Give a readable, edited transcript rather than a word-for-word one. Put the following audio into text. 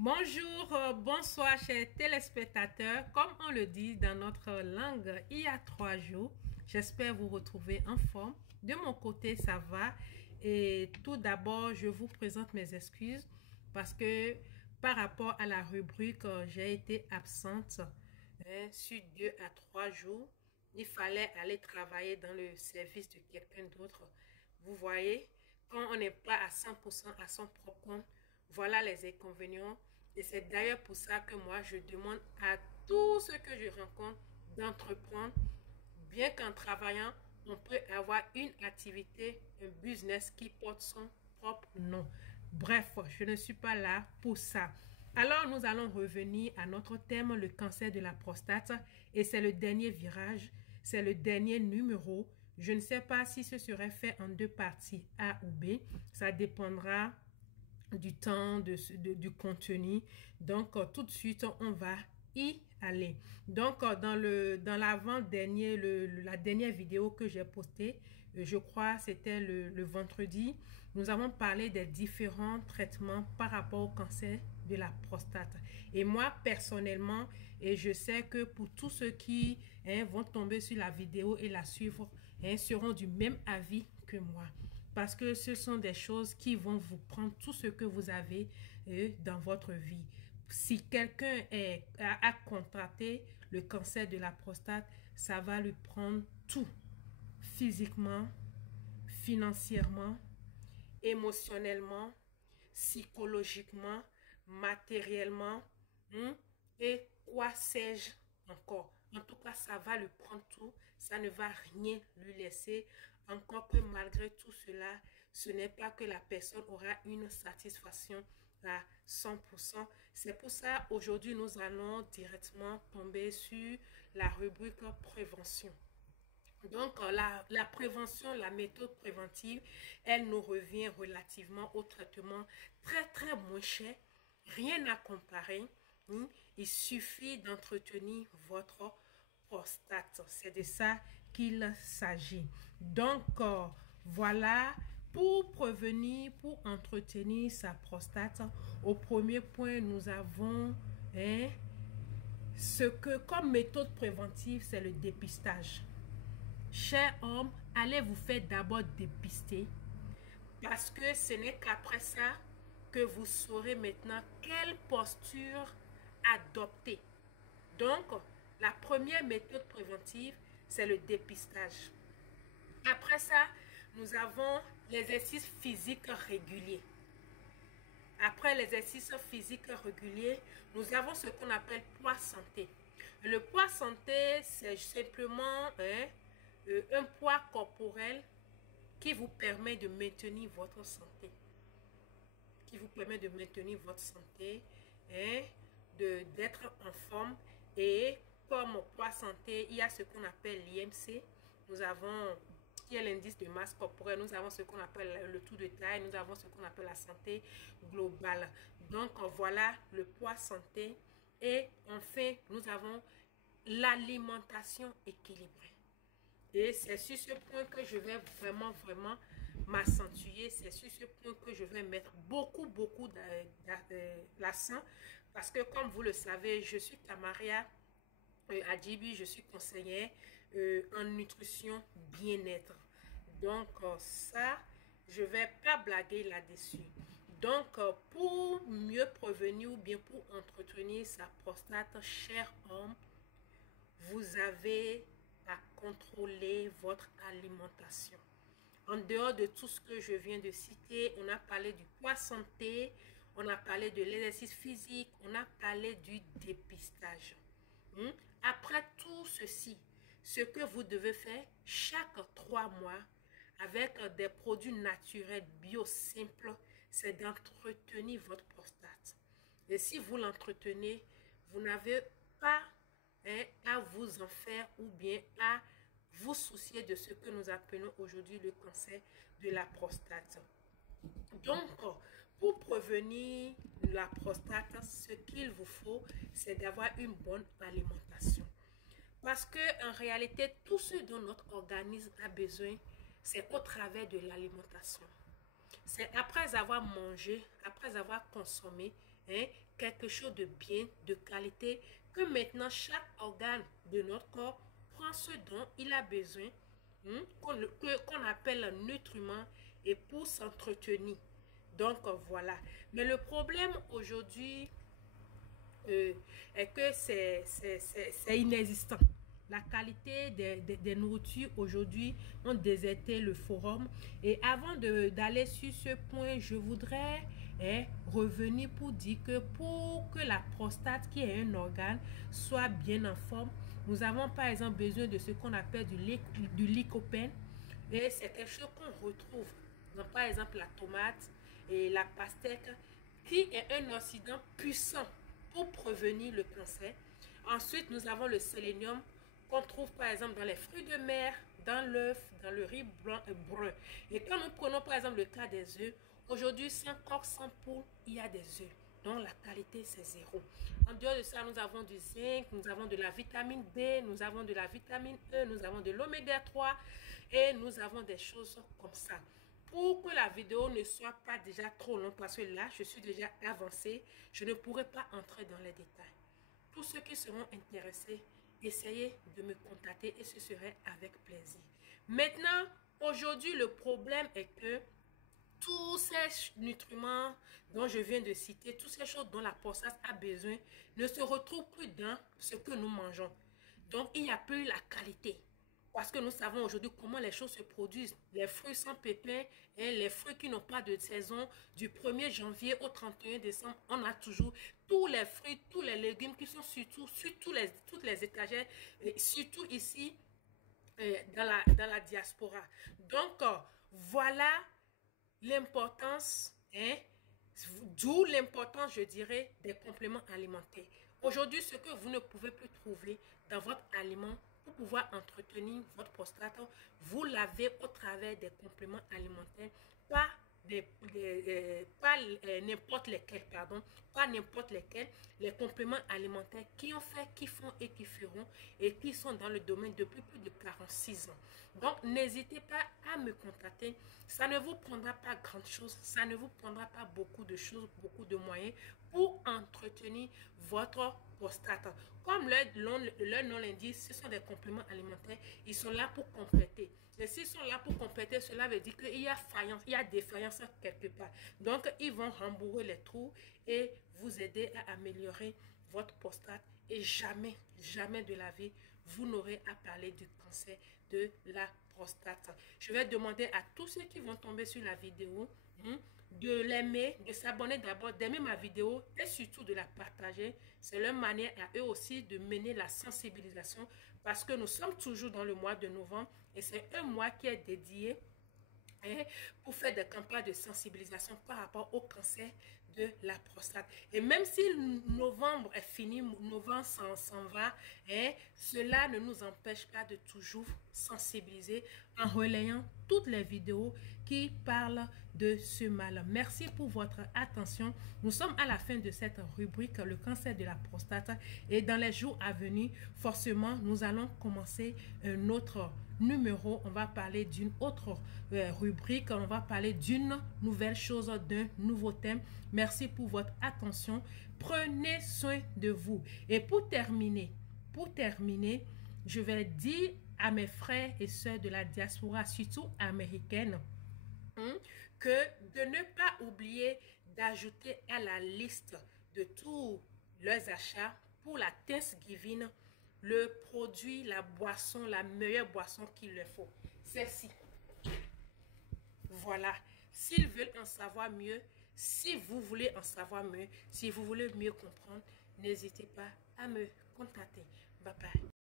Bonjour, bonsoir chers téléspectateurs. Comme on le dit dans notre langue, il y a 3 jours. J'espère vous retrouver en forme. De mon côté, ça va. Et tout d'abord, je vous présente mes excuses parce que par rapport à la rubrique, j'ai été absente sur 2 à 3 jours. Il fallait aller travailler dans le service de quelqu'un d'autre. Vous voyez, quand on n'est pas à 100% à son propre compte, voilà les inconvénients. Et c'est d'ailleurs pour ça que moi, je demande à tous ceux que je rencontre d'entreprendre, bien qu'en travaillant, on peut avoir une activité, un business qui porte son propre nom. Bref, je ne suis pas là pour ça. Alors, nous allons revenir à notre thème, le cancer de la prostate. Et c'est le dernier virage, c'est le dernier numéro. Je ne sais pas si ce serait fait en 2 parties, A ou B. Ça dépendra du temps, du contenu. Donc, tout de suite, on va y aller. Donc, dans l'avant-dernier, la dernière vidéo que j'ai postée, je crois c'était le vendredi, nous avons parlé des différents traitements par rapport au cancer de la prostate. Et moi, personnellement, et je sais que pour tous ceux qui vont tomber sur la vidéo et la suivre, seront du même avis que moi. Parce que ce sont des choses qui vont vous prendre tout ce que vous avez dans votre vie. Si quelqu'un a contracté le cancer de la prostate, ça va lui prendre tout. Physiquement, financièrement, émotionnellement, psychologiquement, matériellement, et quoi sais-je encore. En tout cas, ça va lui prendre tout. Ça ne va rien lui laisser. Encore que malgré tout cela, ce n'est pas que la personne aura une satisfaction à 100%. C'est pour ça, aujourd'hui, nous allons directement tomber sur la rubrique prévention. Donc, la prévention, la méthode préventive, elle nous revient relativement au traitement très moins cher. Rien à comparer. Il suffit d'entretenir votre prostate. C'est de ça qu'il s'agit. Donc, voilà, pour prévenir, pour entretenir sa prostate, au premier point, nous avons ce que, comme méthode préventive, c'est le dépistage. Chers hommes, allez vous faire d'abord dépister parce que ce n'est qu'après ça que vous saurez maintenant quelle posture adopter. Donc, la première méthode préventive, c'est le dépistage. Après ça, nous avons l'exercice physique régulier. Après l'exercice physique régulier, nous avons ce qu'on appelle poids santé. Le poids santé, c'est simplement un poids corporel qui vous permet de maintenir votre santé. Qui vous permet de maintenir votre santé, d'être en forme. Et comme poids santé, il y a ce qu'on appelle l'IMC. Nous avons, qui est l'indice de masse corporelle. Nous avons ce qu'on appelle le taux de taille. Nous avons ce qu'on appelle la santé globale. Donc, voilà le poids santé. Et enfin, nous avons l'alimentation équilibrée. Et c'est sur ce point que je vais vraiment m'accentuer. C'est sur ce point que je vais mettre beaucoup l'accent. Parce que comme vous le savez, je suis Tamaria Adjibi, je suis conseillère en nutrition bien-être. Donc ça, je ne vais pas blaguer là-dessus. Donc pour mieux prévenir ou bien pour entretenir sa prostate, cher homme, vous avez à contrôler votre alimentation. En dehors de tout ce que je viens de citer, on a parlé du poids santé, on a parlé de l'exercice physique, on a parlé du dépistage. Après tout ceci, ce que vous devez faire chaque 3 mois avec des produits naturels bio simples, c'est d'entretenir votre prostate. Et si vous l'entretenez, vous n'avez pas à vous en faire ou bien à vous soucier de ce que nous appelons aujourd'hui le cancer de la prostate. Donc, pour prévenir la prostate, ce qu'il vous faut, c'est d'avoir une bonne alimentation. Parce que en réalité, tout ce dont notre organisme a besoin, c'est au travers de l'alimentation. C'est après avoir mangé, après avoir consommé, hein, quelque chose de bien, de qualité, que maintenant chaque organe de notre corps prend ce dont il a besoin, qu'on appelle nutriments, et pour s'entretenir. Donc voilà. Mais le problème aujourd'hui est que c'est inexistant. La qualité des nourritures aujourd'hui ont déserté le forum. Et avant d'aller sur ce point, je voudrais revenir pour dire que pour que la prostate, qui est un organe, soit bien en forme, nous avons par exemple besoin de ce qu'on appelle du lycopène. Et c'est quelque chose qu'on retrouve dans par exemple la tomate et la pastèque, qui est un oxydant puissant pour prévenir le cancer. Ensuite, nous avons le sélénium qu'on trouve par exemple dans les fruits de mer, dans l'œuf, dans le riz blanc et brun. Et quand nous prenons par exemple le cas des œufs, aujourd'hui sans coq, sans poule, il y a des œufs. Donc la qualité c'est zéro. En dehors de ça, nous avons du zinc, nous avons de la vitamine D, nous avons de la vitamine E, nous avons de l'oméga 3 et nous avons des choses comme ça. Pour que la vidéo ne soit pas déjà trop longue, parce que là je suis déjà avancée, je ne pourrai pas entrer dans les détails. Tous ceux qui seront intéressés, essayez de me contacter et ce serait avec plaisir. Maintenant, aujourd'hui, le problème est que tous ces nutriments dont je viens de citer, toutes ces choses dont la prostate a besoin, ne se retrouvent plus dans ce que nous mangeons. Donc, il n'y a plus la qualité. Parce que nous savons aujourd'hui comment les choses se produisent. Les fruits sans pépins et les fruits qui n'ont pas de saison, du 1er janvier au 31 décembre, on a toujours tous les fruits, tous les légumes qui sont surtout sur toutes les étagères, et surtout ici dans la diaspora. Donc, voilà l'importance, d'où l'importance, je dirais, des compléments alimentaires. Aujourd'hui, ce que vous ne pouvez plus trouver dans votre aliment, pour pouvoir entretenir votre prostate, vous l'avez au travers des compléments alimentaires, pas n'importe lesquels, pas n'importe lesquels, les compléments alimentaires qui ont fait, qui font et qui feront et qui sont dans le domaine depuis plus de 46 ans. Donc, n'hésitez pas à me contacter. Ça ne vous prendra pas grand chose, ça ne vous prendra pas beaucoup de choses, beaucoup de moyens pour entretenir votre prostate. Comme leur nom l'indique, ce sont des compléments alimentaires. Ils sont là pour compléter. Et s'ils sont là pour compléter, cela veut dire qu'il y a faillance, il y a défaillance quelque part. Donc, ils vont rembourrer les trous et vous aider à améliorer votre prostate. Et jamais, jamais de la vie, vous n'aurez à parler du cancer de la prostate. Je vais demander à tous ceux qui vont tomber sur la vidéo de l'aimer, de s'abonner d'abord, d'aimer ma vidéo et surtout de la partager. C'est leur manière à eux aussi de mener la sensibilisation parce que nous sommes toujours dans le mois de novembre et c'est un mois qui est dédié pour faire des campagnes de sensibilisation par rapport au cancer de la prostate. Et même si novembre est fini, novembre s'en va, cela ne nous empêche pas de toujours sensibiliser en relayant toutes les vidéos qui parlent de ce mal. Merci pour votre attention. Nous sommes à la fin de cette rubrique, le cancer de la prostate. Et dans les jours à venir, forcément, nous allons commencer un autre numéro. On va parler d'une autre rubrique. On va parler d'une nouvelle chose, d'un nouveau thème. Merci pour votre attention. Prenez soin de vous. Et pour terminer, je vais dire à mes frères et sœurs de la diaspora, surtout américaine, que de ne pas oublier d'ajouter à la liste de tous leurs achats pour la Thanksgiving le produit, la boisson, la meilleure boisson qu'il leur faut. Celle-ci. Voilà. S'ils veulent en savoir mieux, si vous voulez en savoir mieux, si vous voulez mieux comprendre, n'hésitez pas à me contacter. Bye bye.